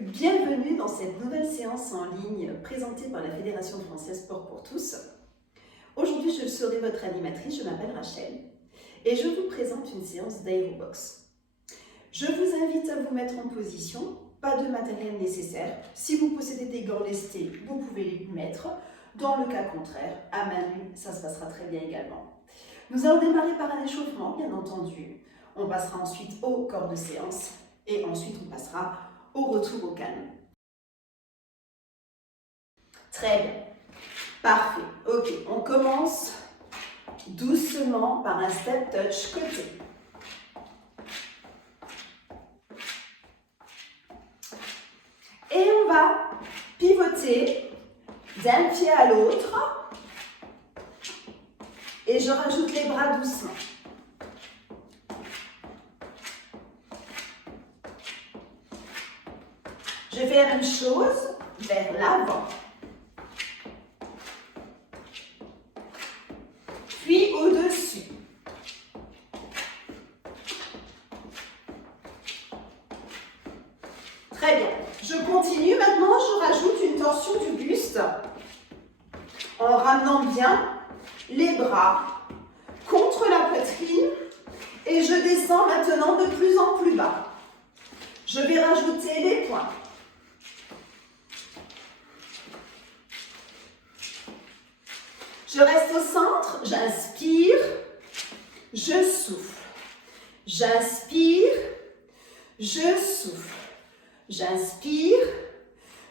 Bienvenue dans cette nouvelle séance en ligne présentée par la Fédération française Sport pour tous. Aujourd'hui, je serai votre animatrice, je m'appelle Rachel et je vous présente une séance d'aérobox. Je vous invite à vous mettre en position, pas de matériel nécessaire. Si vous possédez des gants lestés, vous pouvez les mettre. Dans le cas contraire, à main nue, ça se passera très bien également. Nous allons démarrer par un échauffement, bien entendu. On passera ensuite au corps de séance et ensuite on passera au retour au calme. Très bien. Parfait. Ok, on commence doucement par un step touch côté. Et on va pivoter d'un pied à l'autre. Et je rajoute les bras doucement. Je fais la même chose vers l'avant. Puis au-dessus. Très bien. Je continue. Maintenant, je rajoute une torsion du buste en ramenant bien les bras contre la poitrine et je descends maintenant de plus en plus bas. Je vais rajouter les poings. Je reste au centre, j'inspire, je souffle. J'inspire, je souffle. J'inspire,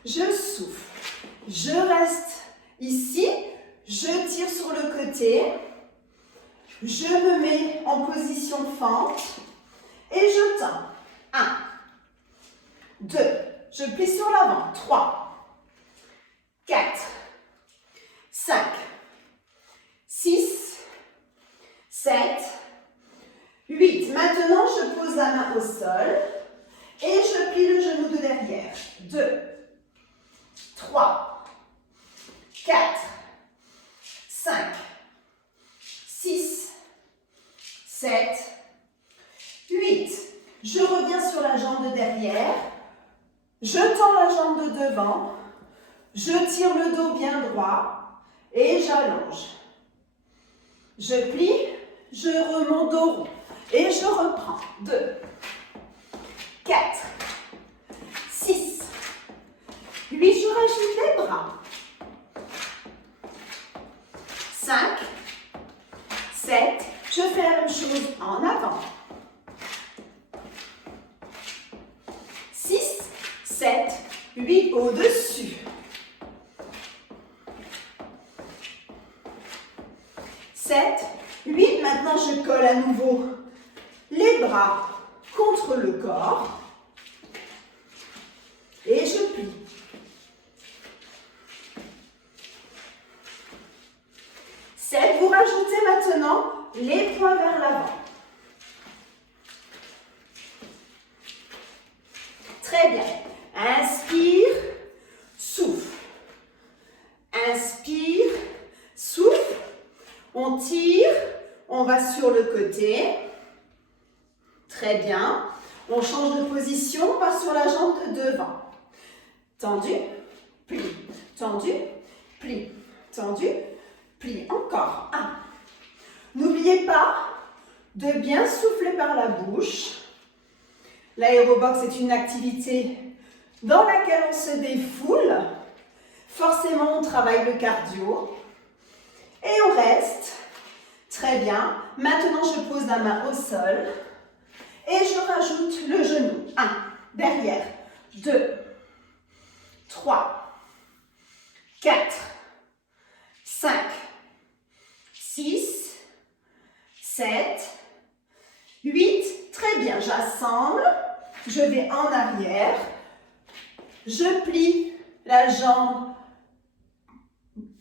je souffle. Je reste ici, je tire sur le côté, je me mets en position fente et je tends. 1, 2, je plie sur l'avant. 3, 4, 5, 6, 7, 8. Maintenant, je pose la main au sol et je plie le genou de derrière. 2, 3, 4, 5, 6, 7, 8. Je reviens sur la jambe de derrière. Je tends la jambe de devant. Je tire le dos bien droit et j'allonge. Je plie, je remonte dos rond et je reprends. 2, 4, 6, 8, je rajoute les bras. 5, 7, je fais la même chose en avant. 6, 7, 8, au-dessus. 7, 8, maintenant je colle à nouveau les bras contre le corps et je plie. 7, vous rajoutez maintenant les poings vers l'avant. Très bien. Inspire, souffle. Inspire, souffle. On tire, on va sur le côté. Très bien. On change de position, on va sur la jambe de devant. Tendu, plie, tendu, plie, tendu, plie. Encore. 1. N'oubliez pas de bien souffler par la bouche. L'aérobox est une activité dans laquelle on se défoule. Forcément, on travaille le cardio. Et on reste. Très bien. Maintenant, je pose la main au sol. Et je rajoute le genou. 1, derrière. 2, 3, 4, 5, 6, 7, 8. Très bien. J'assemble. Je vais en arrière. Je plie la jambe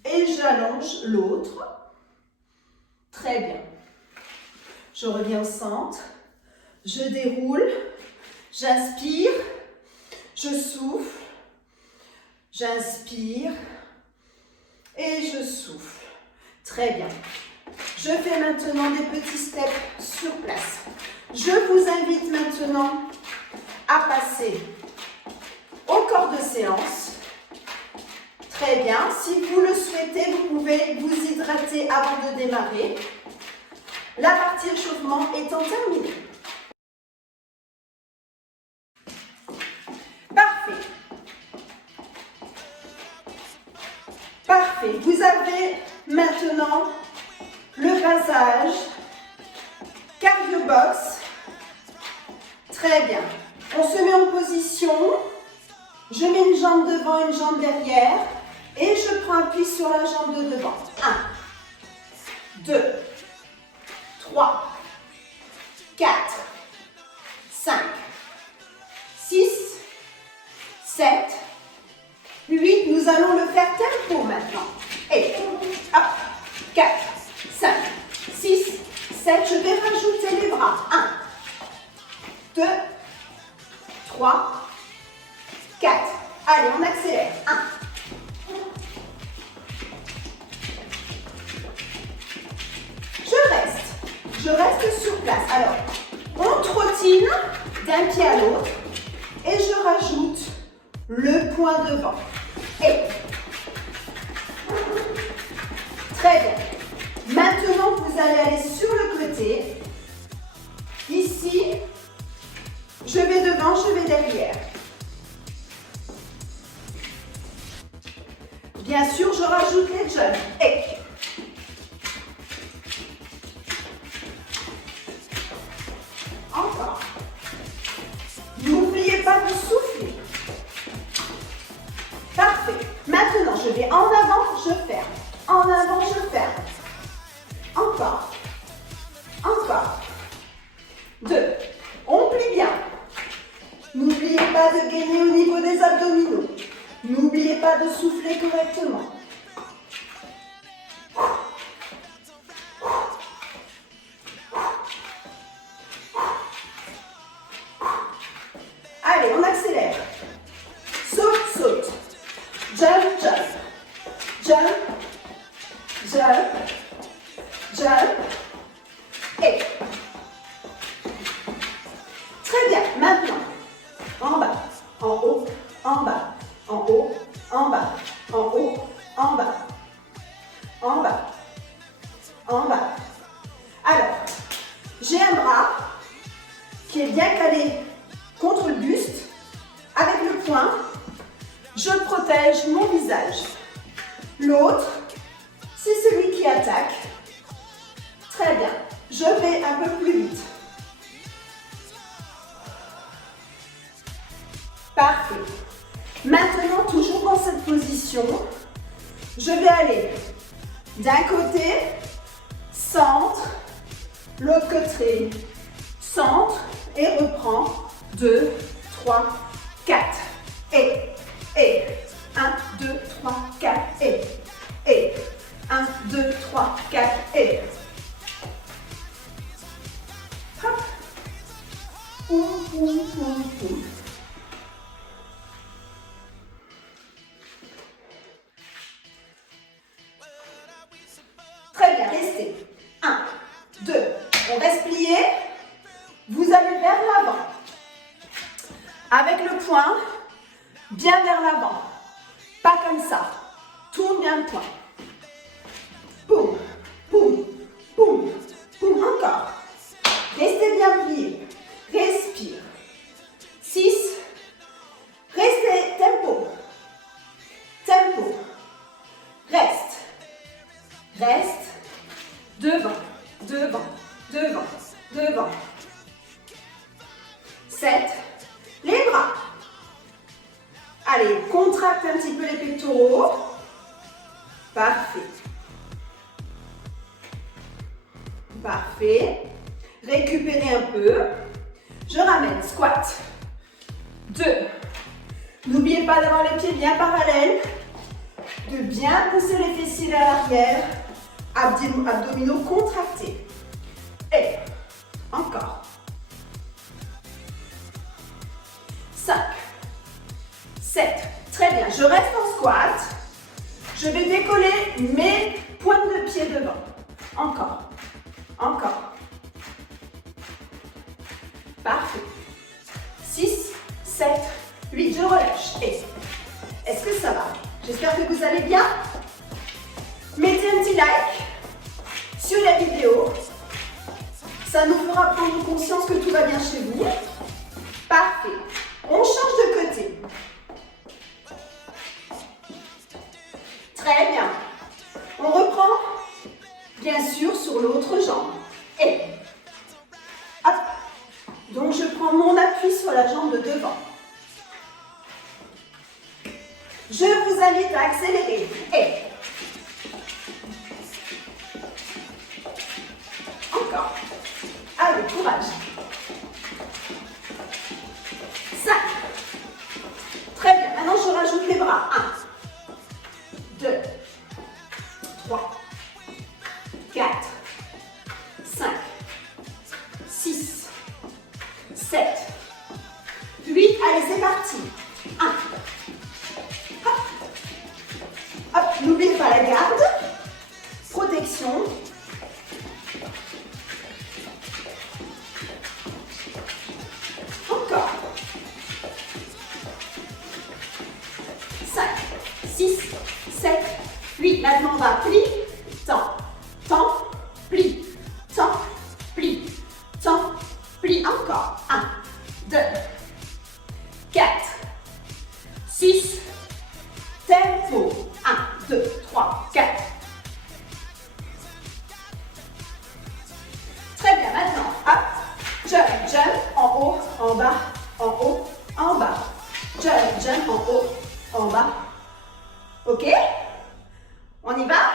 et j'allonge l'autre. Très bien. Je reviens au centre. Je déroule. J'inspire. Je souffle. J'inspire. Et je souffle. Très bien. Je fais maintenant des petits steps sur place. Je vous invite maintenant à passer au corps de séance. Très bien. Si vous le souhaitez, vous pouvez vous hydrater avant de démarrer. La partie échauffement étant terminée. Parfait. Parfait. Vous avez maintenant le passage cardio box. Très bien. On se met en position. Je mets une jambe devant, une jambe derrière. Et je prends appui sur la jambe de devant. 1, 2, 3, 4, 5, 6, 7, 8. Nous allons le faire tempo maintenant. Et hop, 4, 5, 6, 7. Je vais rajouter les bras. 1, 2, 3, 4. Allez, on accélère. 1. Je reste sur place. Alors, on trottine d'un pied à l'autre et je rajoute le poing devant. Et très bien. Maintenant, vous allez aller sur le côté. Ici, je vais devant, je vais derrière. Bien sûr, je rajoute les jumps. Et encore. N'oubliez pas de souffler. Parfait. Maintenant, je vais en avant, je ferme. En avant, je ferme. Encore. Encore. 2. On plie bien. N'oubliez pas de gainer au niveau des abdominaux. N'oubliez pas de souffler correctement. Allez, on accélère. Saute, saute. Jump, jump. Jump, jump, jump. Et. Très bien. Maintenant, en bas, en haut, en bas, en haut, en bas, en haut, en bas, en bas, en bas. Alors, j'ai un bras qui est bien calé contre le buste. Avec le poing, je protège mon visage. L'autre, c'est celui qui attaque. Très bien. Je vais un peu plus vite. Parfait. Maintenant, toujours dans cette position, je vais aller d'un côté, centre, l'autre côté, centre, et reprends. 2, 3, 4. Et. 1, 2, 3, 4. Et. 1, 2, 3, 4. Et. Hop. Poum, poum, poum, poum. Très bien, restez. 1, 2, on reste plié. Vous allez vers l'avant. Avec le poing, bien vers l'avant. Pas comme ça. Tourne bien le poing. Poum, poum, poum, poum. Encore. Restez bien plié. Respire. 6. Restez. Tempo. Tempo. Reste. Reste. Devant. Devant. Devant. Devant. 7. Les bras. Allez, contracte un petit peu les pectoraux. Parfait. Parfait. Récupérez un peu. Je ramène. Squat. 2. N'oubliez pas d'avoir les pieds bien parallèles. De bien pousser les fessiers à l'arrière. Abdominaux contractés. Et encore. 5, 7. Très bien. Je reste en squat. Je vais décoller mes pointes de pied devant. Encore. Encore. Parfait. 6, 7, 8, je relâche. Et est-ce que ça va? J'espère que vous allez bien. Mettez un petit like sur la vidéo. Ça nous fera prendre conscience que tout va bien chez vous. Parfait. On change de côté. Très bien. On reprend, bien sûr, sur l'autre jambe. Et hop. Donc, je prends mon appui sur la jambe de devant. Je vous invite à accélérer. Et encore. Allez, courage. 5. Très bien. Maintenant, je rajoute les bras. 1, 2, 3, 4, 5, 6, 7, 8. Allez, c'est parti. 1. Hop. Hop. N'oubliez pas la garde. Protection. Encore. 5, 6, 7, 8. Maintenant, on va plier. Temps, plie, temps, plie. Encore. 1, 2, 4, 6. Tempo. 1, 2, 3, 4. Très bien. Maintenant, hop. Jump. En haut, en bas, en haut, en bas. Jump, en haut, en bas. Ok? On y va?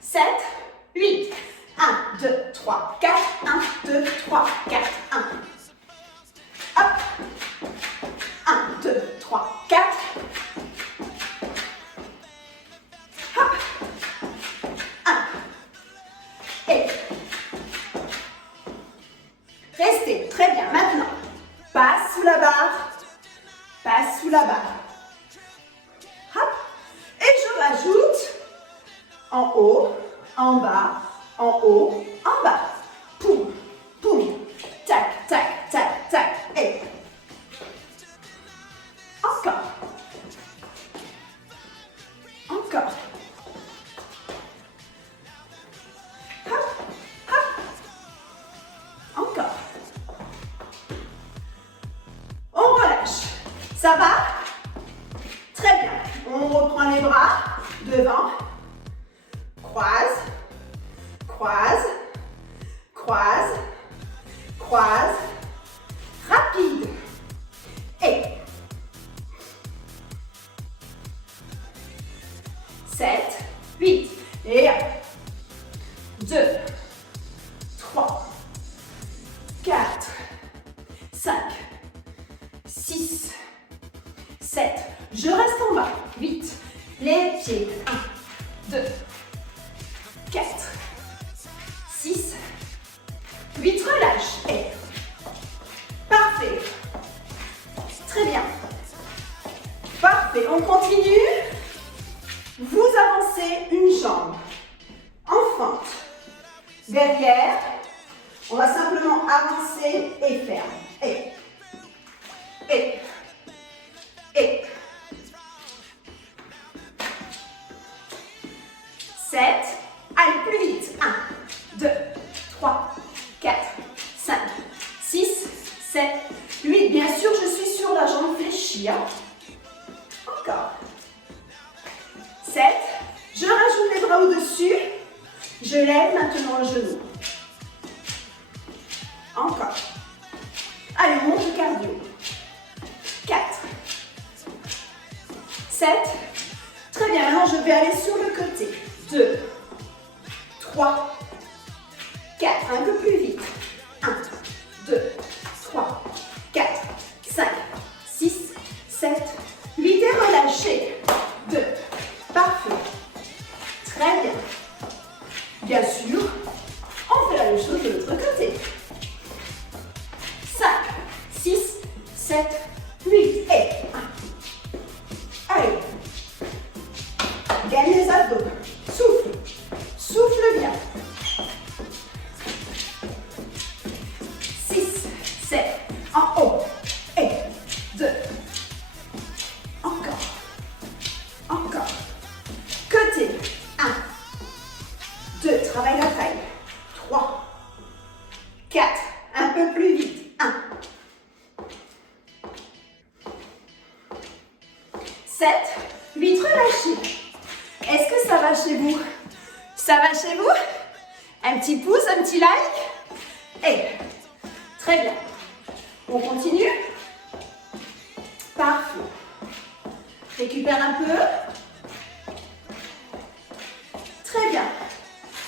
7, 8. 1, 2, 3, 4. 1, 2, 3, 4. 1. Hop. 1, 2, 3, 4. Hop. 1. Et. Restez. Très bien. Maintenant, passe sous la barre. Passe sous la barre. Hop. Et je rajoute en haut, en bas, en haut, en bas. Poum, poum. Tac, tac, tac, tac. Et. Encore. Encore. Hop, hop. Encore. On relâche. Ça va? Très bien. On reprend les bras devant. Croise, croise, croise, croise. Rapide. Et 7, 8. Et 1, 2, 3, 4, 5, 6, 7. Je reste en bas. 8. Les pieds. 1, 2, 4, 6, 8. Relâche. Et parfait. Très bien. Parfait. On continue. Vous avancez une jambe en fente. Derrière, on va simplement avancer et faire. Et. 7. Allez, plus vite. 1, 2, 3, 4, 5, 6, 7, 8. Bien sûr, je suis sur la jambe fléchie. Encore. 7. Je rajoute les bras au-dessus. Je lève maintenant le genou. Encore. Allez, on monte le cardio. 4. 7. Très bien, maintenant je vais aller sur le côté. 2, 3, 4. Un peu plus vite. 1, 2, 3, 4, 5, 6, 7, 8. Et relâchez. 2. Parfait. Très bien. Bien sûr, on fait la même chose de l'autre côté. 5, 6, 7, 8 et 1. Allez. Gagne les abdos. Souffle. Souffle bien. 6, 7, en haut. Et 2, 7, 8, relâchez. Est-ce que ça va chez vous? Ça va chez vous? Un petit pouce, un petit like? Et très bien. On continue? Parfait. Récupère un peu. Très bien.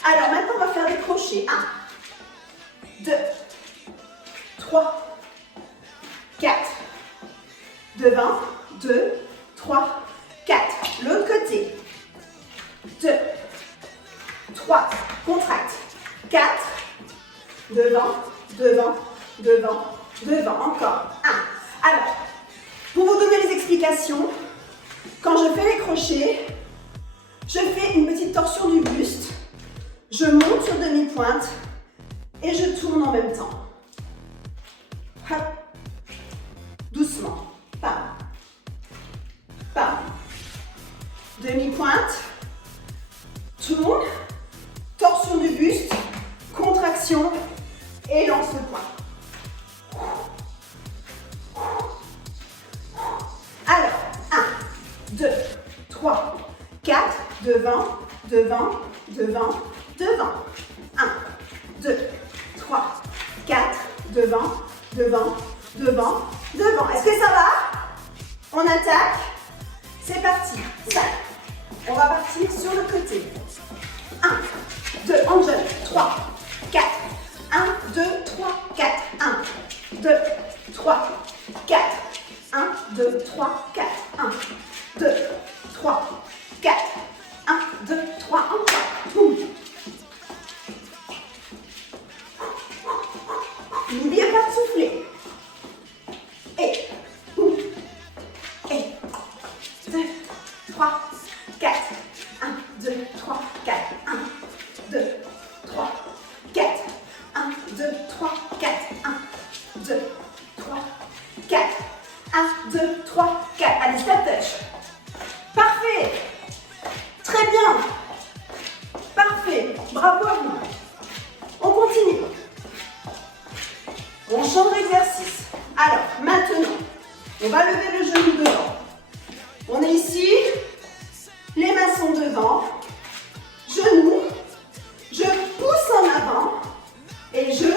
Alors maintenant, on va faire les crochets. 1, 2, 3, 4. Devant, 2, 3, 4. L'autre côté. 2, 3, contracte. 4. Devant, devant, devant, devant. Encore. 1. Alors, pour vous donner les explications, quand je fais les crochets, je fais une petite torsion du buste, je monte sur demi-pointe et je tourne en même temps. Hop. Doucement. Pam. Pam. Demi-pointe. Tourne. Torsion du buste. Contraction. Et lance le poing. Alors, 1, 2, 3, 4. Devant, devant, devant, devant. 1, 2, 3, 4. Devant, devant, devant, devant. Est-ce que ça va? On attaque. C'est parti. 5. On va partir sur le côté. 1, 2, en jeune. 3, 4. 1, 2, 3, 4. 1, 2, 3, 4. 1, 2, 3, 4. 1, 2, 3, 4. 1, 2, 3, encore. Boum. N'oubliez pas de souffler. Et, boum. Et, 2, 3, 4. 1, 2, 3, 4. 1, 2, 3, 4. 1, 2, 3, 4. 1, 2, 3, 4. 1, 2, 3, 4. Allez, step touch. Parfait. Très bien. Parfait. Bravo à vous. On continue. On change d'exercice. Alors, maintenant, on va lever le genou devant. On est ici. Les mains sont devant. Genoux. Je pousse en avant. Et je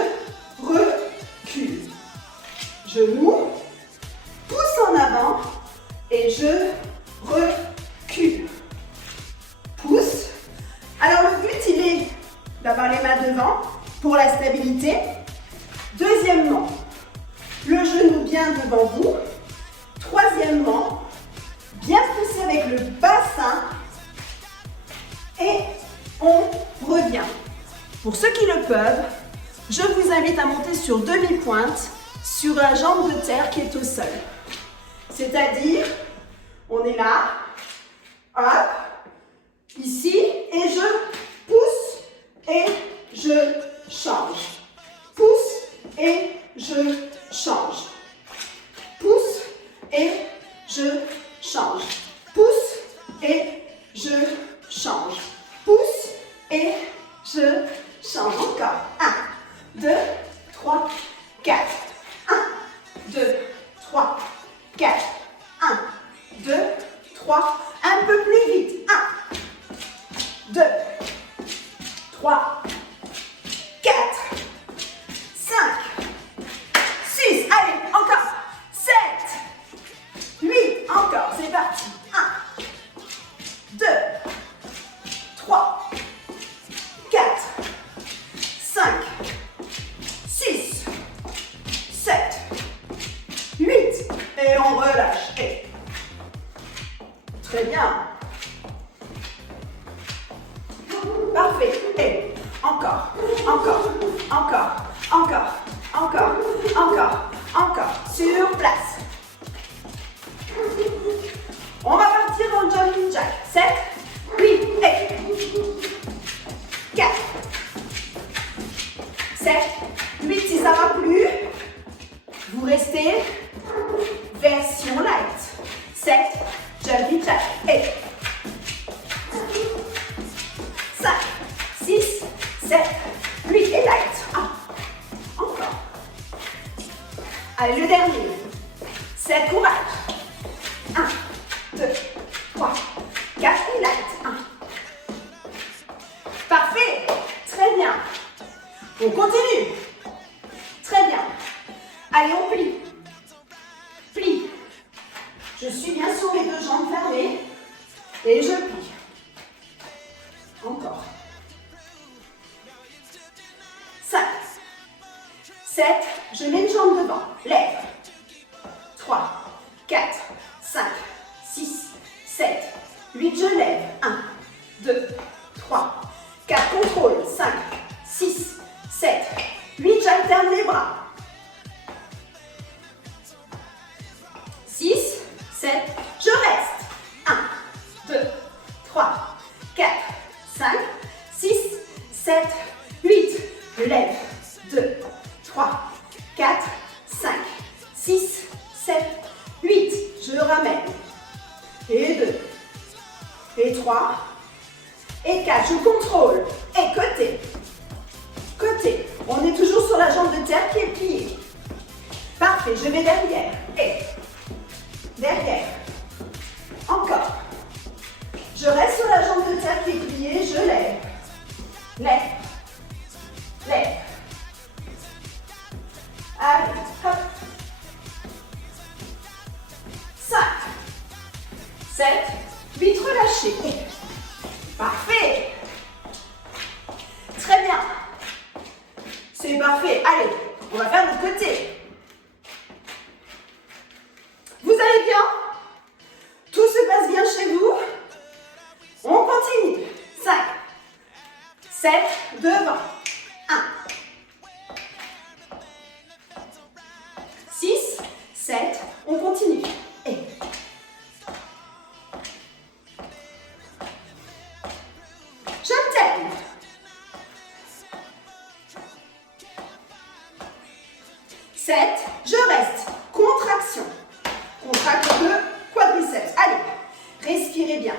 recule. Genoux. Pousse en avant. Et je recule. Pousse. Alors le but, il est d'avoir les mains devant pour la stabilité. Deuxièmement, le genou bien devant vous. Troisièmement, bien pousser avec le bassin. Et on revient. Pour ceux qui le peuvent, je vous invite à monter sur demi-pointe sur la jambe de terre qui est au sol. C'est-à-dire, on est là, hop, ici, et je pousse et je change. Pousse et je change. Pousse et je change. Pousse et je change. Pousse et je change. Encore. 1, 2, 3, 4. 1, 2, 3, 4. 1, 2, 3. Un peu plus vite. 1, 2, 3, 4, 5, 6. Allez, encore. 7, 8. Encore. C'est parti. 1, 2, 3, 4, 5, 6, 7, 8. Et on relâche. Et très bien. Parfait. Et encore, encore, encore, encore, encore, encore, encore. Sur place. On va partir en jumping jack. 7, 8, et 4, 7, 8. Si ça va plus, vous restez version light. 7, jumping jack. Et 5, 6, 7, 8 et light. Encore. Allez, le dernier. 7, courage. 1, 2, On continue. Très bien. Allez, on plie. Plie. Je suis bien sur les deux jambes fermées. Et je plie. Encore. 5, 7, je mets une jambe devant. Lève. 3, 4, 5, 6, 7, 8, je lève. 1, 2, 3, 4, contrôle. 5, 6, 7, 8, j'alterne les bras. 6, 7, je reste. 1, 2, 3, 4, 5, 6, 7, 8, je lève. 2, 3, 4, 5, 6, 7, 8, je ramène. Et 2, et 3, et 4, je contrôle. Et côté. Côté. On est toujours sur la jambe de terre qui est pliée. Parfait, je vais derrière. Et derrière. Encore. Je reste sur la jambe de terre qui est pliée, je lève. Lève. Lève. Allez, hop. 5, 7, 8, relâchez. Parfait. Très bien. C'est parfait. Allez, on va faire de côté. Vous allez bien? Tout se passe bien chez vous? On continue. 5, 7, devant. 1, 6, 7, on continue. Et j'alterne. 7, je reste. Contraction. Contracte le quadriceps. Allez, respirez bien.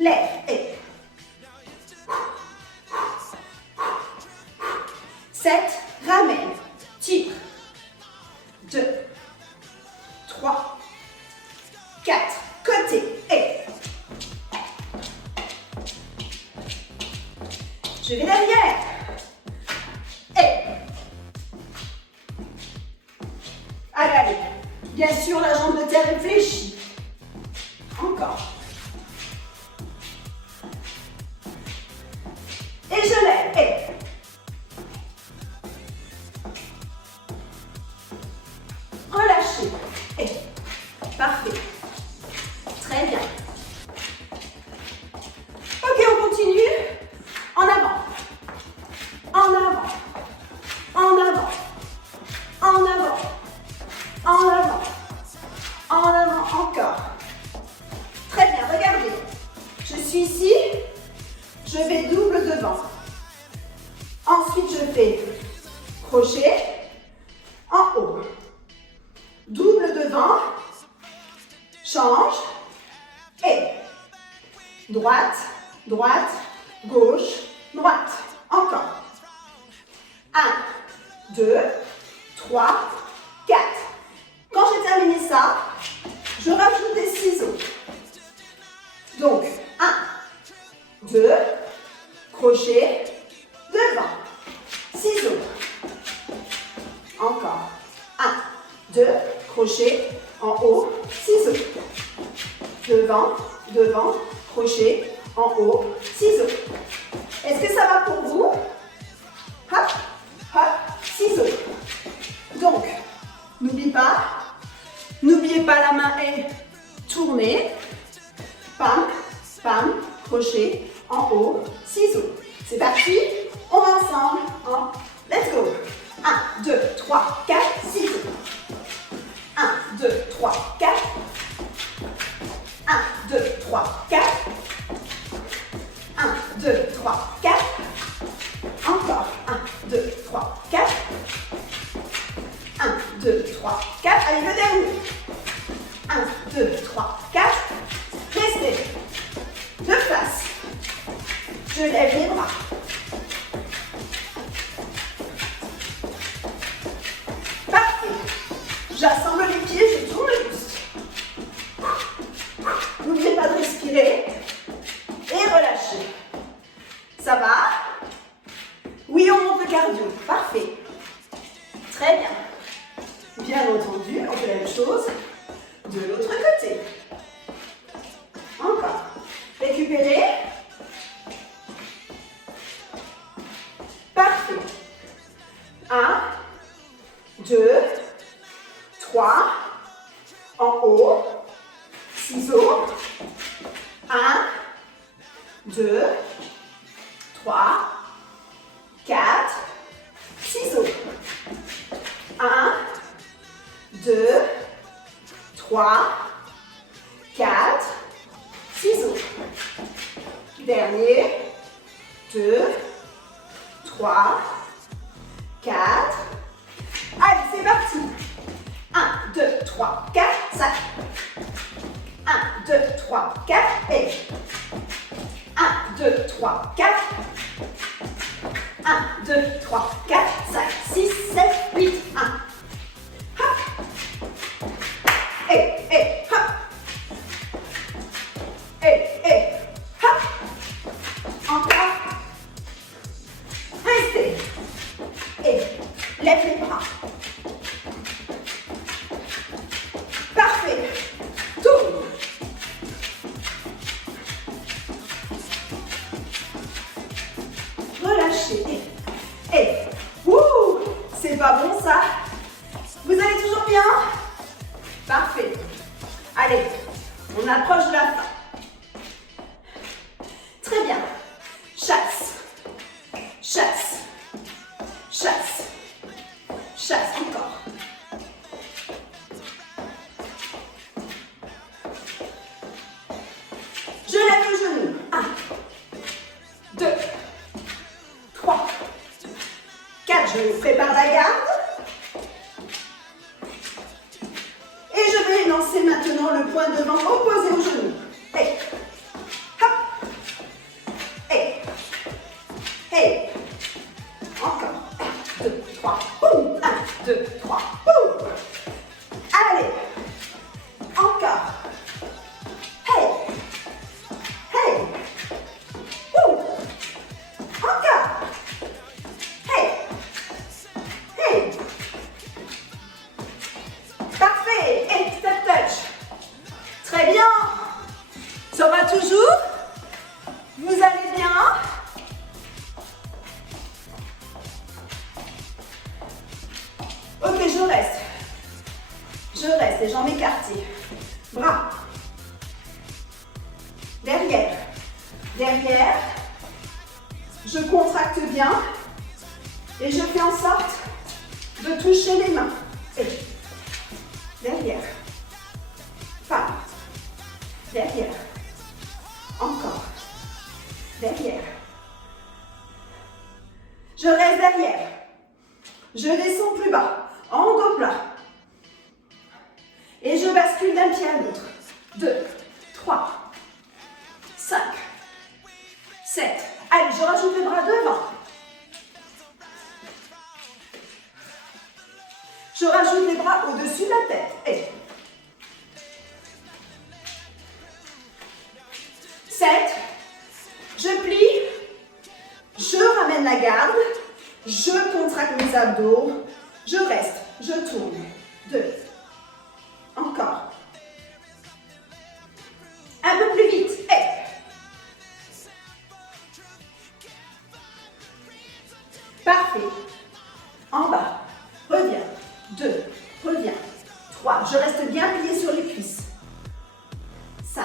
Lève et 7, ramène. Tire. 2, 3, 4, côté. Et je vais derrière. Et allez, allez. Bien sûr, la jambe de terre est fléchie. Encore. Et je lève. Et relâchez. Et parfait. Très bien. Ok, on continue. En avant. En avant. En avant. En avant. En avant. En avant. Encore. Très bien, regardez. Je suis ici. Je vais double devant. Ensuite, je fais crochet en haut. Double devant. Change. Et droite, droite, gauche, droite. Encore. 1, 2, 3, 4. Quand j'ai terminé ça, je rajoute des ciseaux. Donc, 1, 2, crochet, devant, ciseaux. Encore. 1, 2, crochet, en haut, ciseaux. Devant, devant, crochet, en haut, ciseaux. Est-ce que ça va pour vous? Hop, hop, ciseaux. Donc, n'oubliez pas, la main est tournée. Pam, pam, crochet, en haut, ciseaux. C'est parti, on va ensemble. Let's go. 1, 2, 3, 4, ciseaux. 1, 2, 3, 4. 1, 2, 3, 4. 1, 2, 3, 4. Encore. 1, 2, 3, 4. 1, 2, 3, 4. Allez, le dernier. 1, 2, 3, 4. Restez. De face. Je lève les bras. Parfait. J'assemble les pieds, je tourne le buste. N'oubliez pas de respirer et relâcher. Ça va? Oui, on monte le cardio. Parfait. Très bien. Bien entendu, on fait la même chose de l'autre côté. Encore. Récupérez. Parfait. 1, 2, 3. En haut. Ciseaux. 1, 2, 3, 4. Ciseaux. 1, 2, 3, 4. Ciseaux. Dernier. 2, 3, 4. Allez, c'est parti. 1, 2, 3, 4, 5. 1, 2, 3, 4, et 1, 2, 3, 4. 1, 2, 3, 4, 5, 6, 7, 8, 1. Hop. Et, hop. Et, hop. Encore. Restez. Et lève les bras. Parfait. Tourne. Relâchez. Et, ouh, c'est pas bon ça. Vous allez toujours bien? Parfait. Allez, on approche de la fin. Très bien. Chasse. Chasse. Chasse. Chasse encore. Je lève le genou. 1, 2, 3, 4. Je prépare la garde. Et je vais lancer maintenant le point devant opposé au genou. Et, hop. Et, encore. 1, 2, 3, boum. 1, 2, 3, boum. Allez. Encore. Hey. Hey. Boum. Encore. Hey. Hey. Parfait. Et step touch. Très bien. Ça va toujours? Vous allez bien? Ok, je reste. Je reste, les jambes écartées. Bras. Derrière. Derrière. Je contracte bien. Et je fais en sorte de toucher les mains. Et derrière. Pas. Derrière. Encore. Derrière. Je reste derrière. Je descends plus bas. En dos plat. Et je bascule d'un pied à l'autre. 2, 3, 5, 7. Allez, je rajoute les bras devant. Je rajoute les bras au-dessus de la tête. Et 7. Je plie. Je ramène la garde. Je contracte mes abdos. Je reste. Je tourne. 2. Encore. Un peu plus vite. Et parfait. En bas. Reviens. 2. Reviens. 3. Je reste bien plié sur les cuisses. 5.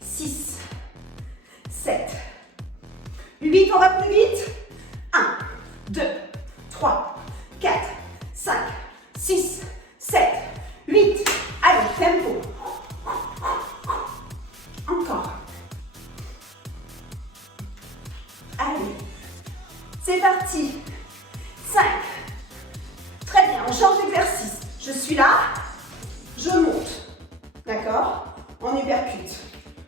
6. 7. 8. On va plus vite. 1, 2, 3, 4, 5, 6, 7, 8. Allez, tempo. Encore. Allez. C'est parti. 5. Très bien, on change d'exercice. Je suis là. Je monte. D'accord? On uppercut.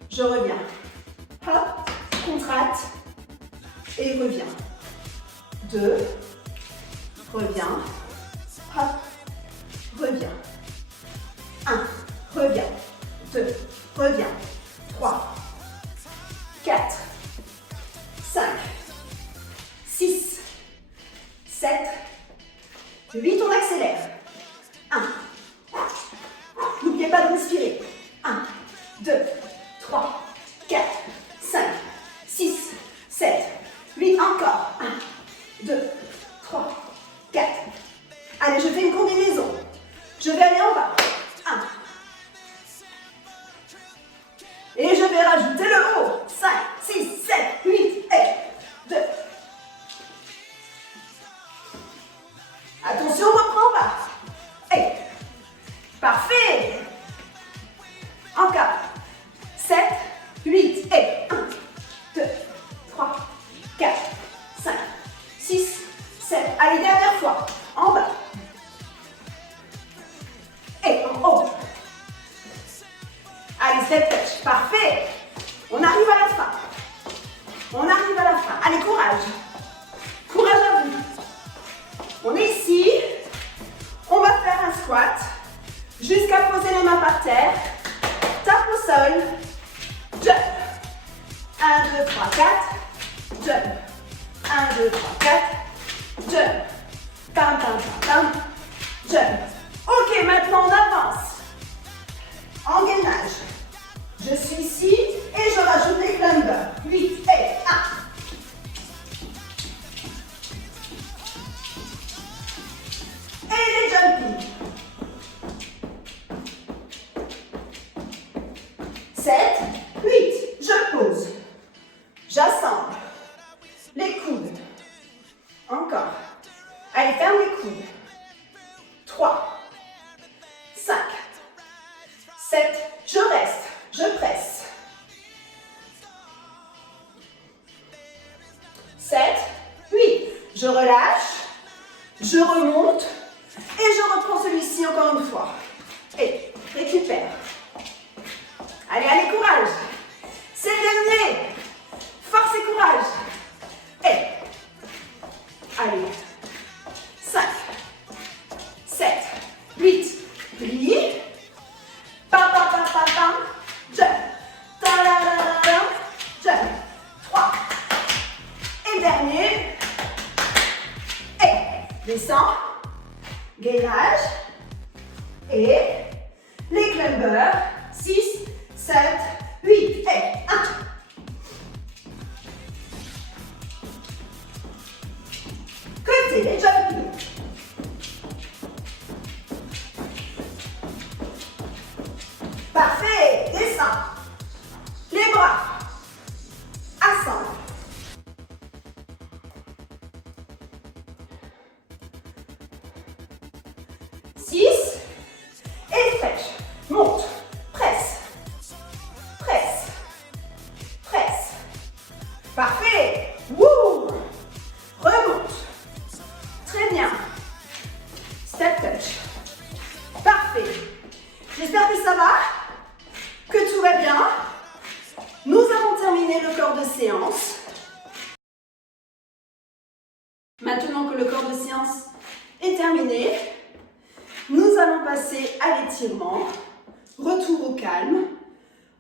Je reviens. Hop. Contracte. Et reviens. 2, reviens, hop, reviens, 1, reviens, 2, reviens, 3, 4, 5, 6, N'oubliez pas de respirer. 1, 2, 3, 4, 5, 6, 7, 8. Encore. 1, 2, 3, 4. Allez, je fais une combinaison. Je vais aller en bas. 1. Et je vais rajouter le haut. 5, 6, 7, 8 et 2. Attention, on reprend en bas. Et parfait. Encore. 7, 8 et 1, 2, 3, 4, 5, 6, 7. Allez, dernière fois. En bas. Et en haut. Allez, step touch. Parfait. On arrive à la fin. On arrive à la fin. Allez, courage. Courage à vous. On est ici. On va faire un squat jusqu'à poser les mains par terre. Tape au sol. Jump. 1, 2, 3, 4. Jump. 1, 2, 3, 4. Jump. Tam, tam, tam, tam. Jump. Ok, maintenant on avance. En gainage. Je suis ici et je rajoute les climbers. 8 et 1. Et les jumping. 7, 8. Je pose. J'assemble. Les coudes. Encore. Allez, ferme les coudes. 3, 5, 7. Je reste. Je presse. 7, 8. Je relâche. Je remonte. Et je reprends celui-ci encore une fois. Et récupère. Allez, allez, courage. C'est le dernier. Force et courage. Et. Allez. 5, 7, 8. Plie. Pam, pam, pam, pam, pam. Jump. Ta, la, la, la, la. Jump. 3. Et dernier. Et. Descends. Gainage. Et. Les climbers. 6, 7, 8. Et. 1. Côté, les jumping. Parfait. Descends. Les bras. Assemble. Et stretch. Monte. Presse. Presse. Presse. Parfait. Wouh. Remonte. Très bien. Step touch. Parfait. J'espère que ça va, que tout va bien. Nous avons terminé le corps de séance. Maintenant que le corps de séance est terminé, nous allons passer à l'étirement. Retour au calme.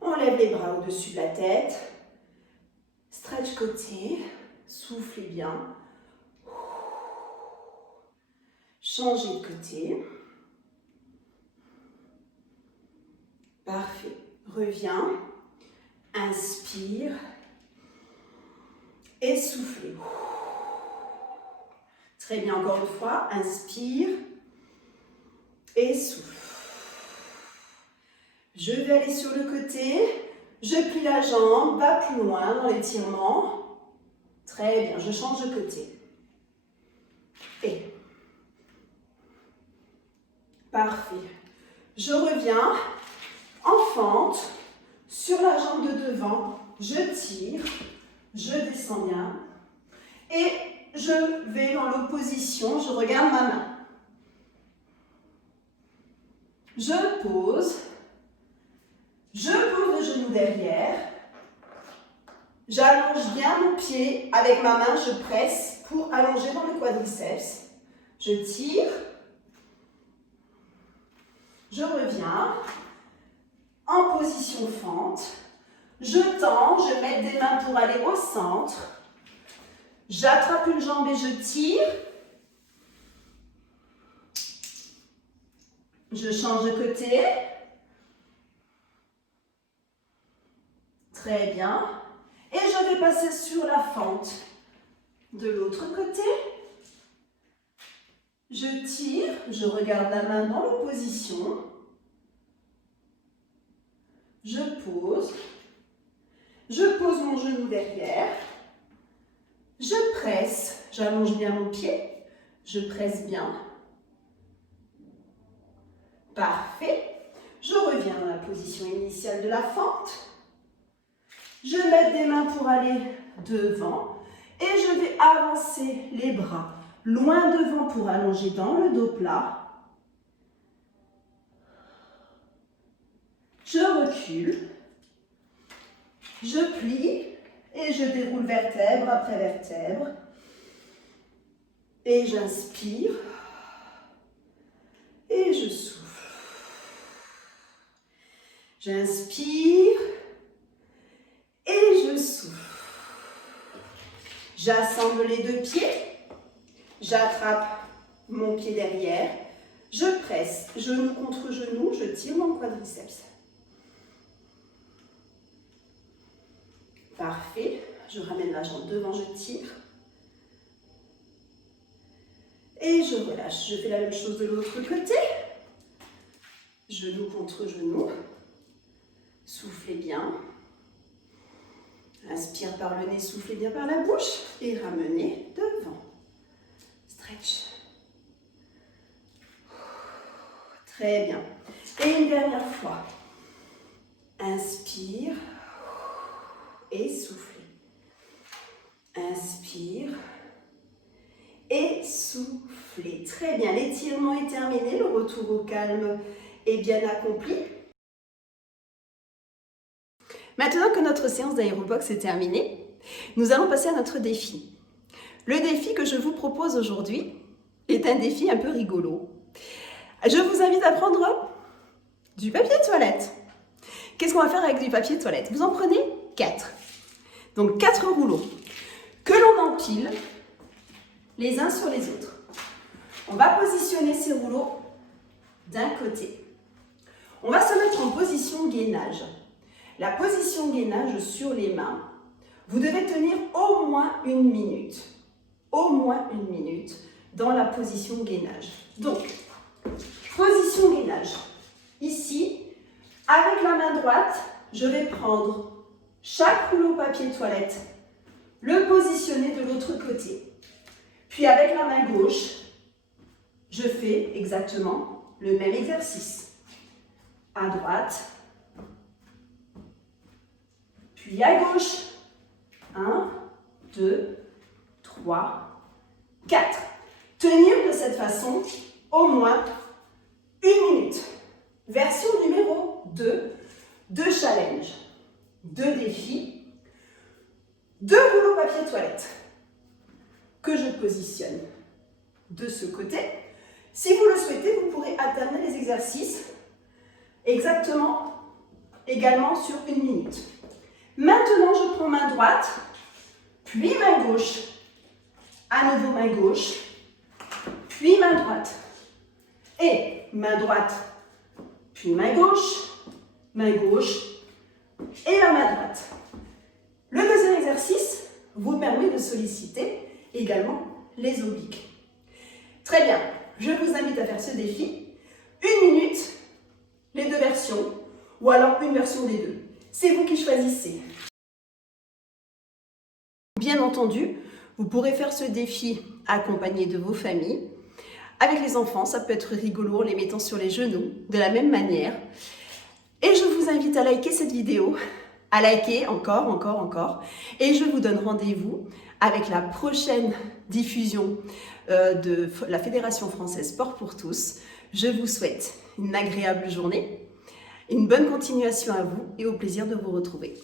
On lève les bras au-dessus de la tête. Stretch côté. Soufflez bien. Changez de côté. Parfait. Reviens. Inspire. Et soufflez. Très bien, encore une fois. Inspire. Et souffle. Je vais aller sur le côté. Je plie la jambe. Va plus loin dans l'étirement. Très bien. Je change de côté. Et. Parfait. Je reviens en fente sur la jambe de devant. Je tire. Je descends bien. Et je vais dans l'opposition. Je regarde ma main. Je pose le genou derrière, j'allonge bien mon pied, avec ma main je presse pour allonger dans le quadriceps, je tire, je reviens en position fente, je tends, je mets des mains pour aller au centre, j'attrape une jambe et je tire, je change de côté, Très bien. Et je vais passer sur la fente de l'autre côté. Je tire, je regarde la main dans l'opposition. Je pose mon genou derrière. Je presse, j'allonge bien mon pied. Je presse bien. Parfait. Je reviens dans la position initiale de la fente. Je mets des mains pour aller devant et je vais avancer les bras loin devant pour allonger dans le dos plat. Je recule, je plie et je déroule vertèbre après vertèbre. Et j'inspire et je souffle. J'inspire et je souffle. J'assemble les deux pieds. J'attrape mon pied derrière. Je presse genou contre genou. Je tire mon quadriceps. Parfait. Je ramène la jambe devant, je tire. Et je relâche. Je fais la même chose de l'autre côté. Genou contre genou. Soufflez bien. Inspire par le nez, soufflez bien par la bouche. Et ramenez devant. Stretch. Très bien. Et une dernière fois. Inspire. Et soufflez. Inspire. Et soufflez. Très bien. L'étirement est terminé. Le retour au calme est bien accompli. Maintenant que notre séance d'aérobox est terminée, nous allons passer à notre défi. Le défi que je vous propose aujourd'hui est un défi un peu rigolo. Je vous invite à prendre du papier toilette. Qu'est-ce qu'on va faire avec du papier toilette? Vous en prenez 4. Donc 4 rouleaux que l'on empile les uns sur les autres. On va positionner ces rouleaux d'un côté. On va se mettre en position gainage. La position gainage sur les mains, vous devez tenir au moins 1 minute. Au moins 1 minute dans la position gainage. Donc, position gainage. Ici, avec la main droite, je vais prendre chaque rouleau papier toilette, le positionner de l'autre côté. Puis avec la main gauche, je fais exactement le même exercice. À droite, puis à gauche. 1, 2, 3, 4. Tenir de cette façon au moins 1 minute. Version numéro 2 de challenge, de défi, 2 rouleaux papier toilette que je positionne de ce côté. Si vous le souhaitez, vous pourrez alterner les exercices exactement également sur 1 minute. Maintenant, je prends main droite, puis main gauche, à nouveau main gauche, puis main droite, et main droite, puis main gauche, et la main droite. Le deuxième exercice vous permet de solliciter également les obliques. Très bien, je vous invite à faire ce défi. 1 minute, les 2 versions, ou alors une version des 2. C'est vous qui choisissez. Bien entendu, vous pourrez faire ce défi accompagné de vos familles. Avec les enfants, ça peut être rigolo en les mettant sur les genoux, de la même manière. Et je vous invite à liker cette vidéo, à liker encore. Et je vous donne rendez-vous avec la prochaine diffusion de la Fédération française Sport pour tous. Je vous souhaite une agréable journée. Une bonne continuation à vous et au plaisir de vous retrouver.